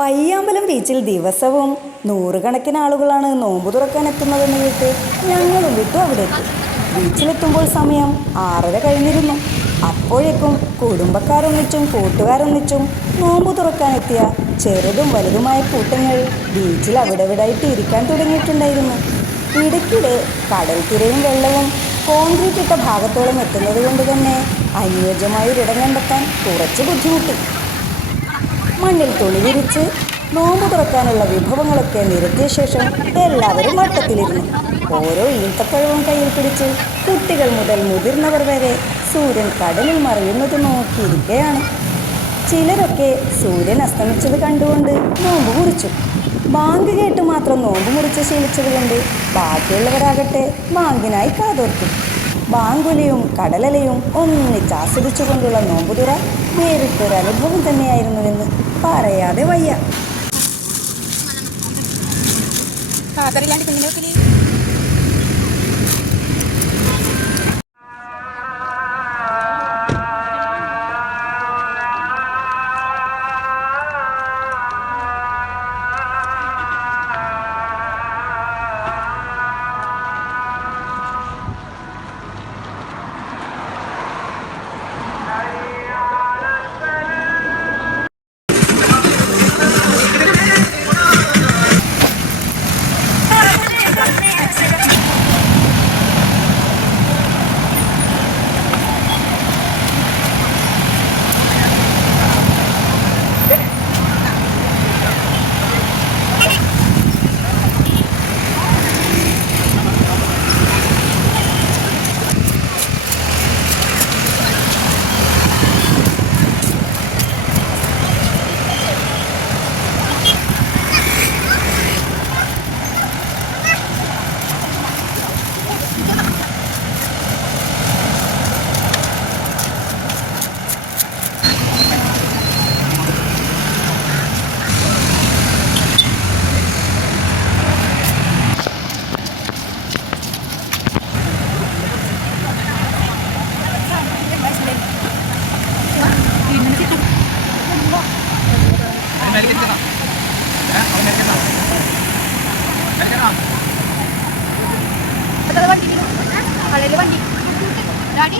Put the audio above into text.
പയ്യാമ്പലം ബീച്ചിൽ ദിവസവും നൂറുകണക്കിന് ആളുകളാണ് നോമ്പ് തുറക്കാൻ എത്തുന്നതെന്ന് കേട്ട് ഞങ്ങളും വിട്ടു അവിടെ എത്തി. ബീച്ചിലെത്തുമ്പോൾ സമയം 6:30 കഴിഞ്ഞിരുന്നു. അപ്പോഴേക്കും കുടുംബക്കാരൊന്നിച്ചും കൂട്ടുകാരൊന്നിച്ചും നോമ്പ് തുറക്കാനെത്തിയ ചെറുതും വലുതുമായ കൂട്ടങ്ങൾ ബീച്ചിൽ അവിടെവിടായിട്ട് ഇരിക്കാൻ തുടങ്ങിയിട്ടുണ്ടായിരുന്നു. ഇടയ്ക്കിടെ കടൽ തിരയും വെള്ളവും കോൺക്രീറ്റ് ഇട്ട ഭാഗത്തോളം എത്തുന്നത് കൊണ്ട് തന്നെ അനുയോജ്യമായൊരിടം കണ്ടെത്താൻ കുറച്ച് ബുദ്ധിമുട്ടി. മണ്ണിൽ തുണി വിരിച്ച് നോമ്പ് തുറക്കാനുള്ള വിഭവങ്ങളൊക്കെ നിരത്തിയ ശേഷം എല്ലാവരും വട്ടത്തിലിരുന്നു. ഓരോ ഈന്തപ്പഴവും കയ്യിൽ പിടിച്ച് കുട്ടികൾ മുതൽ മുതിർന്നവർ വരെ സൂര്യൻ കടലിൽ മറയുന്നത് നോക്കിയിരിക്കുകയാണ്. ചിലരൊക്കെ സൂര്യൻ അസ്തമിച്ചത് കണ്ടുകൊണ്ട് നോമ്പ് മുറിച്ചു. ബാങ്ക് കേട്ട് മാത്രം നോമ്പ് മുറിച്ച് ശീലിച്ചത് കൊണ്ട് ബാക്കിയുള്ളവരാകട്ടെ ബാങ്കിനായി കാതോർത്തു. ബാങ്കുലിയും കടലലയും ഒന്നിച്ചാസ്വദിച്ചുകൊണ്ടുള്ള നോമ്പുതുറ വേറിട്ടൊരനുഭവം തന്നെയായിരുന്നുവെന്ന് പറയാതെ വയ്യ. വണ്ടി